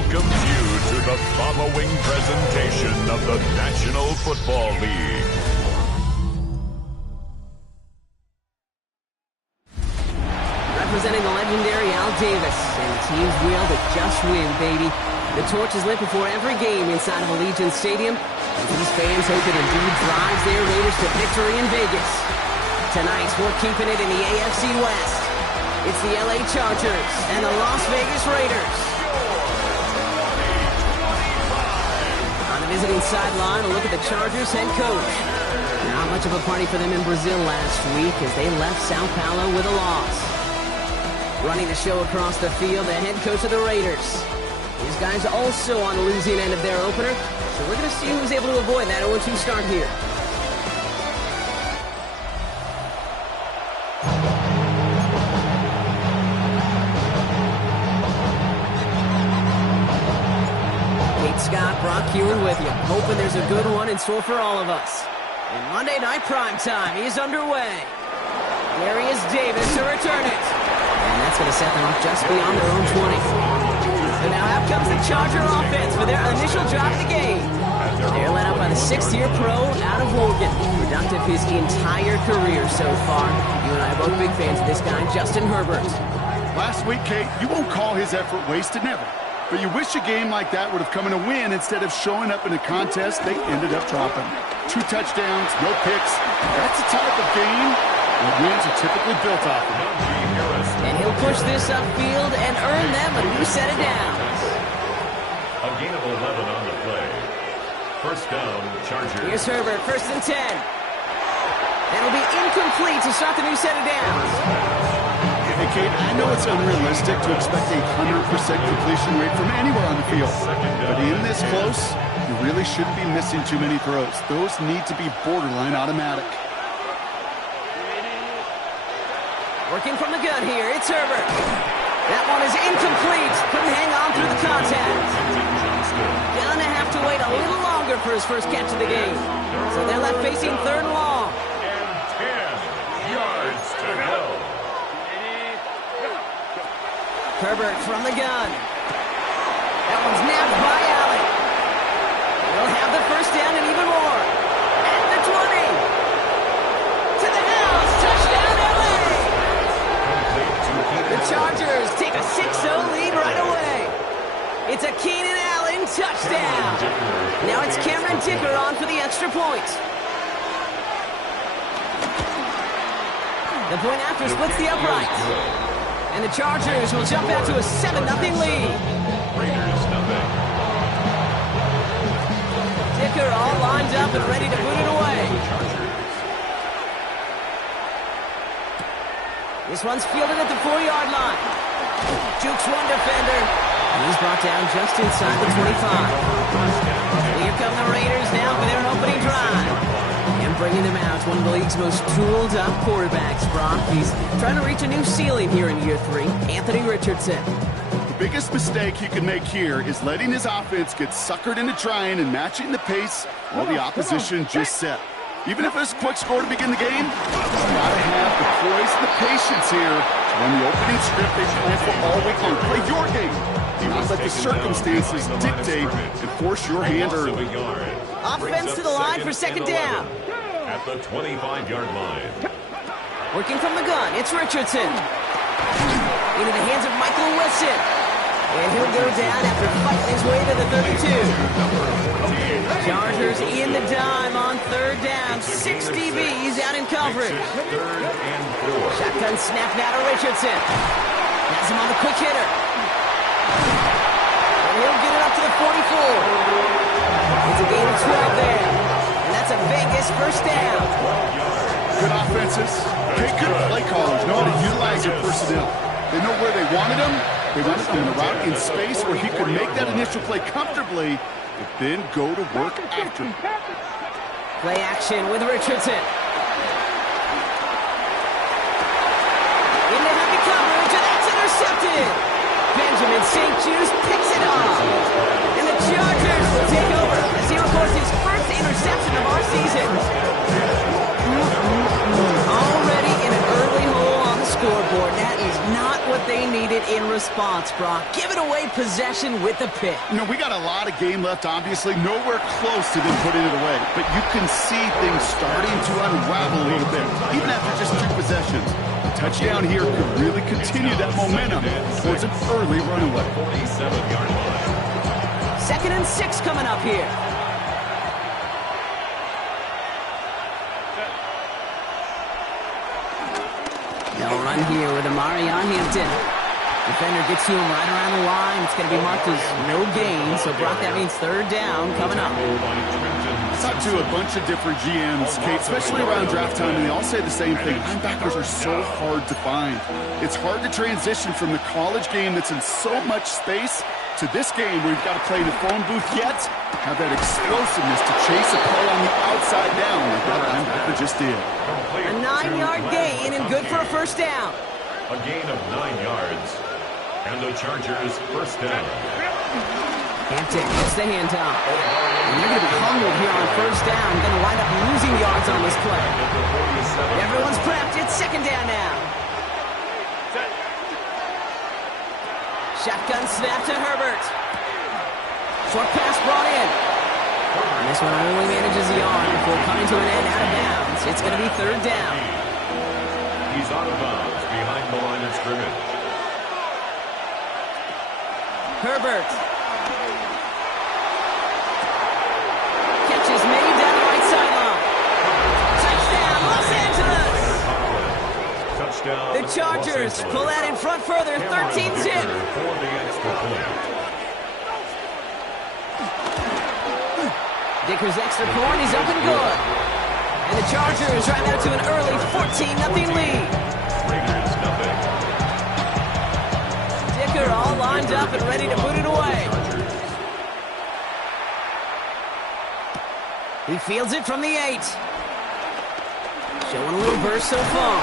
welcomes you to the following presentation of the National Football League. Representing the legendary Al Davis, and the team's will to just win, baby. The torch is lit before every game inside of Allegiant Stadium, and these fans hope it indeed drives their Raiders to victory in Vegas. Tonight, we're keeping it in the AFC West. It's the LA Chargers and the Las Vegas Raiders. On the visiting sideline, a look at the Chargers head coach. Not much of a party for them in Brazil last week as they left Sao Paulo with a loss. Running the show across the field, the head coach of the Raiders. These guys also on the losing end of their opener, so we're going to see who's able to avoid that 0-2 start here. Scott, Brock Huard with you, hoping there's a good one in store for all of us. And Monday Night Primetime is underway. There he is, Davis to return it. And that's going to set them up just beyond their own 20. So now out comes the Charger offense for their initial drive of the game. They're led up by the sixth-year pro out of Oregon. Productive his entire career so far. You and I are both big fans of this guy, Justin Herbert. Last week, Kate, you won't call his effort wasted, never. But you wish a game like that would have come in a win instead of showing up in a contest they ended up dropping. 2 touchdowns, no picks. That's the type of game where wins are typically built off of. And he'll push this upfield and earn them a new set of downs. A gain of 11 on the play. First down, Chargers. Here's Herbert, 1st and 10. That'll be incomplete to start the new set of downs. Hey, Kate, I know it's unrealistic to expect a 100% completion rate from anywhere on the field. But in this close, you really shouldn't be missing too many throws. Those need to be borderline automatic. Working from the gun here, it's Herbert. That one is incomplete. Couldn't hang on through the contact. Gonna have to wait a little longer for his first catch of the game. So they're left facing 3rd and long. And 10 yards to go. Herbert from the gun. That one's nabbed by Allen. They'll have the first down and even more. At the 20. To the house. Touchdown, LA. The Chargers take a 6-0 lead right away. It's a Keenan Allen touchdown. Now it's Cameron Dicker on for the extra point. The point after splits the uprights. And the Chargers will jump out to a 7-0 lead. Raiders nothing. Dicker all lined up and ready to boot it away. This one's fielded at the 4-yard line. Jukes one defender. And he's brought down just inside the 25. Here come the Raiders now for their opening drive. And bringing them out, one of the league's most tooled-up quarterbacks, Brock. He's trying to reach a new ceiling here in year 3. Anthony Richardson. The biggest mistake he can make here is letting his offense get suckered into trying and matching the pace while the opposition just set. Even if it's a quick score to begin the game, he's got to have the poise and the patience here to run the opening script they planned for all week long. Play your game. Do not let the circumstances dictate and force your hand early. Offense to the line for 2nd down. At the 25-yard line. Working from the gun, it's Richardson. Into the hands of Michael Wilson. And he'll go down after fighting his way to the 32. Chargers in the dime on 3rd down. 6 DBs out in coverage. 3rd and 4. Shotgun snap now to Richardson. Has him on the quick hitter. And he'll get it up to the 44. It's a gain of 12 there. And that's a Vegas first down. Good offenses. Hey, good play callers know how to utilize their personnel. They know where they wanted them. They wanted them in a route in space where he could make that initial play comfortably, but then go to work after. Play action with Richardson. Into heavy coverage, and that's intercepted. Benjamin St. Juice picks it off. And the Chargers will take over as he records his first interception of our season. Already in an early hole on the score. scoreboard. That is not what they needed in response, Brock. Giving away possession with the pick. You know, we got a lot of game left, obviously. Nowhere close to them putting it away. But you can see things starting to unravel a little bit, even after just 2 possessions. A touchdown here could really continue that momentum towards an early runaway. 47-yard line. 2nd and 6 coming up here. They'll run here with Amari on Hampton. Defender gets to him right around the line. It's going to be marked as no gain. So, Brock, that means 3rd down coming up. I talked to a bunch of different GMs, Kate, especially around draft time, and they all say the same thing. Linebackers are so hard to find. It's hard to transition from the college game that's in so much space to this game where you've got to play in the phone booth, yet have that explosiveness to chase a play on the outside down like that linebacker just did. A 9-yard gain and good for a 1st down. A gain of 9 yards. And the Chargers 1st down. Hampton gets the handoff. And they're going to be humbled here on 1st down. Going to wind up losing yards on this play. Everyone's prepped. It's 2nd down now. Shotgun snap to Herbert. Short pass brought in. And this one only manages the arm before coming to an end out of bounds. It's going to be 3rd down. He's out of bounds behind the line of scrimmage. Herbert. Catch is made down the right sideline. Touchdown, Los Angeles. Touchdown. The Chargers pull that in front further, 13-zip. For the extra point. Dicker's extra point is up and good. And the Chargers right now to an early 14-0 lead. Raiders nothing. Dicker all lined up and ready to put it away. He fields it from the 8. Showing a little burst so far.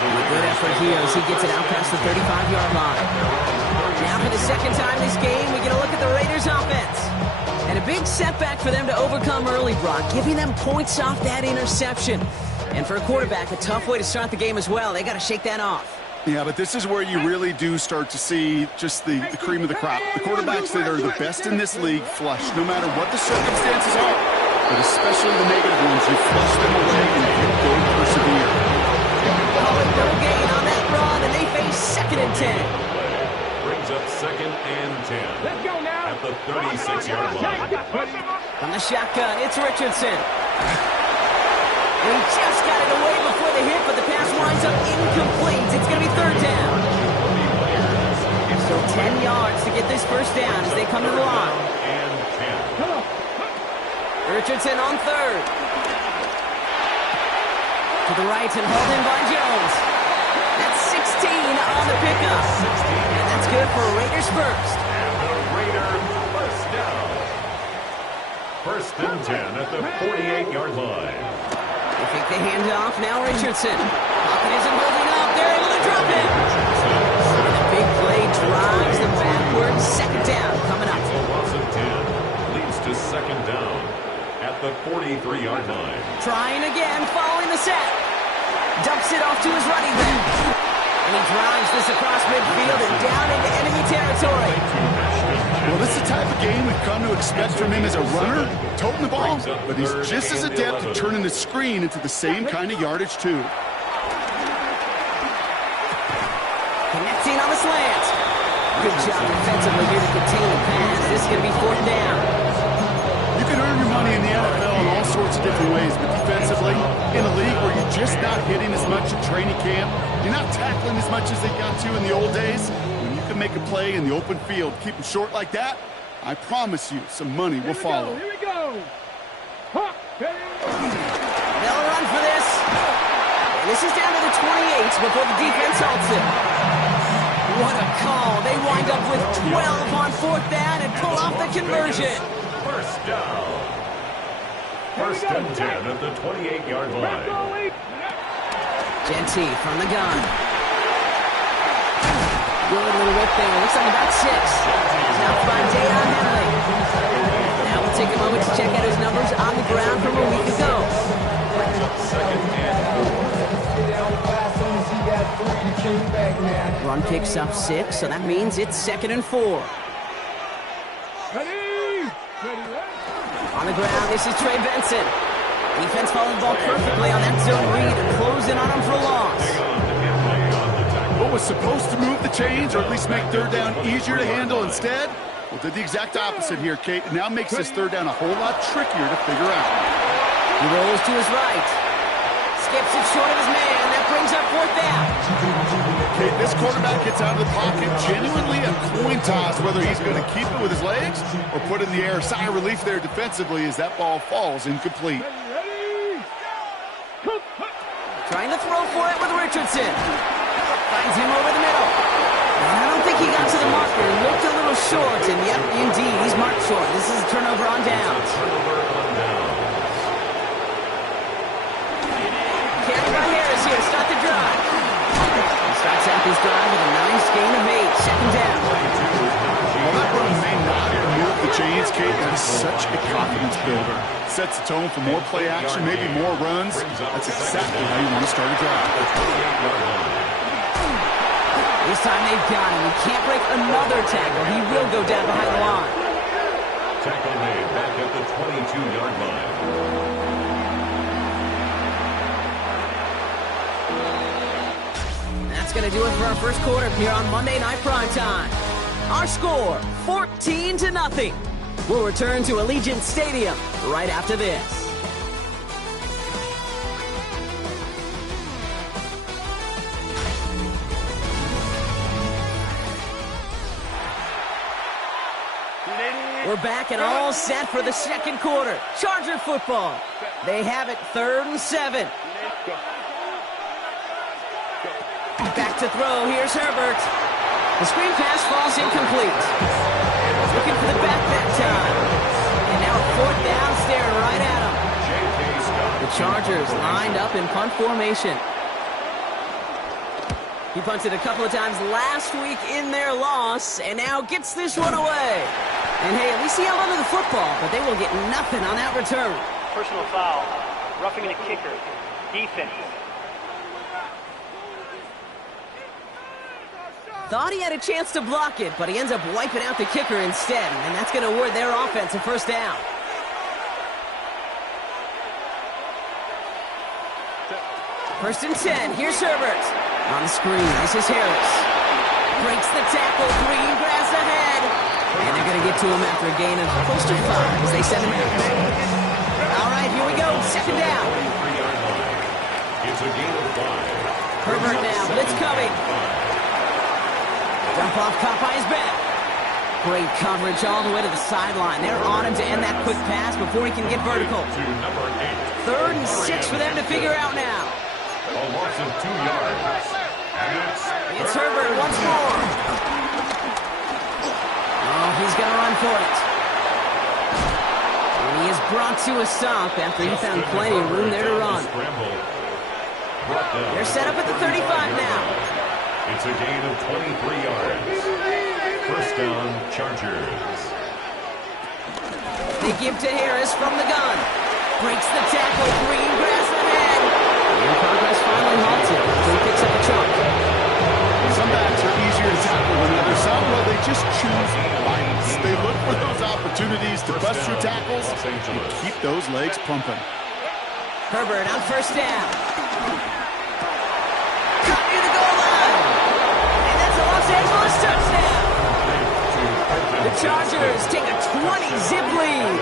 And a good effort here as he gets it out past the 35-yard line. Now for the 2nd time this game, we get a look at the Raiders' offense. And a big setback for them to overcome early, Brock, giving them points off that interception. And for a quarterback, a tough way to start the game as well. They got to shake that off. Yeah, but this is where you really do start to see just the cream of the crop. The quarterbacks that are the best in this league flush, no matter what the circumstances are. But especially the negative ones, you flush them away and you go persevere. Call it no gain on that run, and they face 2nd and 10. Brings up 2nd and 10. Let's go now. At the 36-yard line. From the shotgun, it's Richardson. He just got it away before the hit, but the pass winds up incomplete. It's going to be 3rd down. So 10 yards to get this 1st down as they come to the line. And 10. Richardson on 3rd. To the right and hauled in by Jones. That's 16 on the pickup. And that's good for Raiders 1st. And the Raiders 1st down. 1st and 10 at the 48-yard line. They take the handoff. Now Richardson. Pocket isn't holding up. They're able to drop it. And the big play drives them backwards. 2nd down coming up. A loss of 10 leads to 2nd down at the 43-yard line. Trying again, following the set. Dumps it off to his running back. And he drives this across midfield and down into enemy territory. Well, this is the type of game we've come to expect from him as a runner, toting the ball, but he's just as adept at turning the screen into the same kind of yardage, too. Connecting on the slant. Good job defensively here to contain the pass. This is going to be 4th down. You can earn your money in the NFL in all sorts of different ways, but defensively, in a league where you're just not hitting as much at training camp, you're not tackling as much as they got to in the old days, when you can make a play in the open field, keep it short like that, I promise you some money will follow. Here we go. They'll run for this. And this is down to the 28 before the defense halts it. What a call. They wind up with 12 on 4th down and pull off the conversion. 1st down. 1st and 10 at the 28-yard line. Genty from the gun. Good little whip there. Looks like about 6. Stopped by Deion Henley. Now we'll take a moment to check out his numbers on the ground from a week ago. 2nd and 4. Run picks up 6, so that means it's 2nd and 4. On the ground, this is Trey Benson. Defense following the ball perfectly on that zone read and closing on him for a loss. What was supposed to move the chains, or at least make 3rd down easier to handle instead, well, did the exact opposite here, Kate. It now makes this 3rd down a whole lot trickier to figure out. He rolls to his right. Skips it short of his man. That brings up 4th down. Kate, this quarterback gets out of the pocket genuinely a coin toss whether he's going to keep it with his legs or put it in the air. Sigh of relief there defensively as that ball falls incomplete. Trying to throw for it with Richardson. Finds him over the middle. And I don't think he got to the marker. He looked a little short, and yep, indeed, he's marked short. This is a turnover on downs. Carried by Harris here to start the drive. He starts out this drive with a nice gain of 8. 2nd down. Well, that run may not move the chains, Kate. That is such a confidence builder. Sets the tone for more play action, maybe more runs. That's exactly how you want to start a drive. This time they've got him. He can't break another tackle. He will go down behind the line. Tackle made back at the 22-yard line. That's going to do it for our first quarter here on Monday Night Primetime. Our score, 14-0. We'll return to Allegiant Stadium right after this. We're back and all set for the second quarter. Charger football. They have it 3rd and 7. Back to throw. Here's Herbert. The screen pass falls incomplete. Looking for the back that time. And now a 4th down staring right at him. The Chargers lined up in punt formation. He punted a couple of times last week in their loss and now gets this one away. And hey, at least he held onto the football, but they will get nothing on that return. Personal foul. Roughing the kicker. Defense. Thought he had a chance to block it, but he ends up wiping out the kicker instead, and that's going to award their offense a 1st down. First and 10. Here's Herbert. On the screen, this is Harris. Breaks the tackle. Green grass ahead. And they're going to get to him after a gain of close to 5 as they send him out. All right, here we go. 2nd down. It's a gain of 5. Herbert now. Blitz coming. Dump off caught by his back. Great coverage all the way to the sideline. They're on him to end that quick pass before he can get vertical. 3rd and 6 for them to figure out now. A loss of 2 yards. And it's Herbert once more. Oh, he's going to run for it. And he is brought to a stop after he found plenty of room there to run. They're set up at the 35 now. It's a gain of 23 yards. 1st down, Chargers. They give to Harris from the gun. Breaks the tackle. Green grass ahead. And progress finally halted. He picks up a chunk. Some backs are easier to tackle than others. Some, well, they just choose violence. They look for those opportunities to bust through tackles and keep those legs pumping. Herbert on 1st down. Caught near the goal line. And that's a Los Angeles touchdown. The Chargers take a 20-zip lead.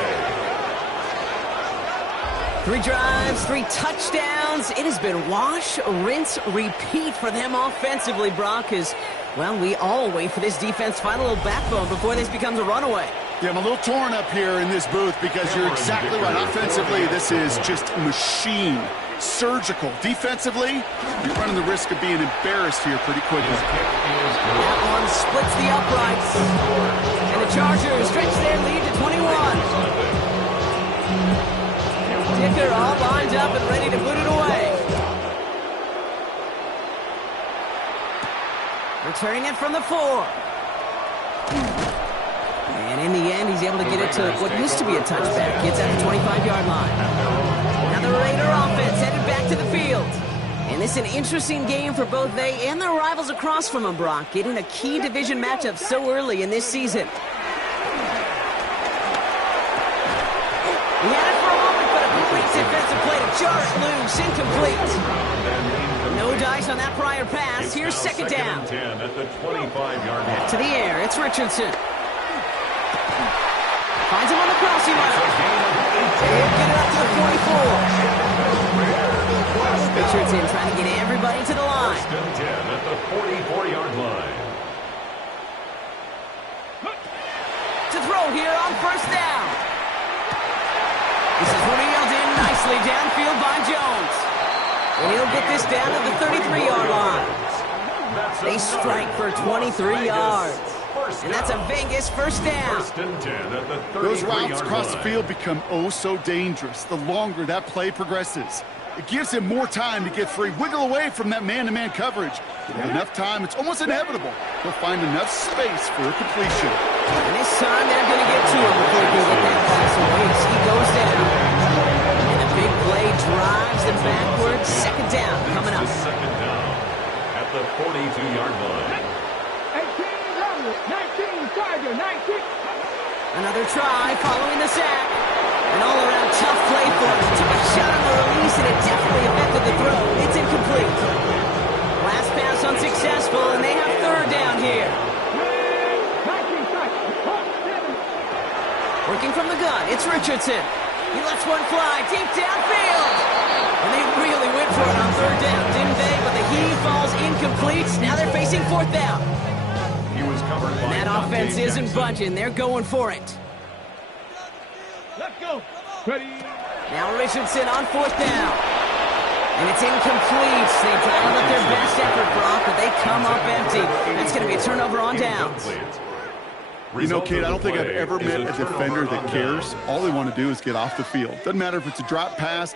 3 drives, 3 touchdowns. It has been wash, rinse, repeat for them offensively, Brock, as, well, we all wait for this defense to find a little backbone before this becomes a runaway. Yeah, I'm a little torn up here in this booth because you're exactly right. Offensively, this is just machine, surgical. Defensively, you're running the risk of being embarrassed here pretty quickly. That one splits the uprights. And the Chargers stretch their lead to 21. Dicker all lined up and ready to put it away. Returning it from the 4. And in the end, he's able to get it to what used to be a touchback. Gets at the 25-yard line. Now the Raider offense headed back to the field. And this is an interesting game for both they and their rivals across from them, Brock, getting a key division matchup so early in this season. He had it for a moment, but a great defensive play to jar it loose, incomplete. No dice on that prior pass. Here's second down. 10 at the 25-yard line. To the air, it's Richardson. Finds him on the crossing route. He'll get it up to the 44. Richardson trying to get everybody to the line. First and 10 at the 44-yard line. To throw here on first down. This is reeled in nicely downfield by Jones. And he'll get this down to the 33-yard line. They strike for 23 yards. And that's a Vegas first down. First and 10 at the 33-yard line. Those routes across the field become oh so dangerous the longer that play progresses. It gives him more time to get free, wiggle away from that man-to-man coverage. With enough time, it's almost inevitable. He'll find enough space for a completion. And this time they're going to get to him before he can get that pass away. He goes down. And the big play drives them backwards. Second down coming up. Second down at the 42-yard line. 19, Tiger, 19. Another try following the sack. An all-around tough play for him. Took a shot on the release, and it definitely affected the throw. It's incomplete. Last pass unsuccessful, and they have third down here. 19, Working from the gun, it's Richardson. He lets one fly deep downfield. And they really went for it on third down, didn't they? But the heave falls incomplete. Now they're facing fourth down. He was covered by That offense Dante isn't Jackson. budging. They're going for it. Let's go. Ready. Now Richardson on fourth down. And it's incomplete. They dialed up their best effort, Brock, but they come up empty. That's going to be a turnover on downs. You know, Kate, I don't think I've Result ever of the play met a is turnover defender on that cares. downs. All they want to do is get off the field. Doesn't matter if it's a drop pass,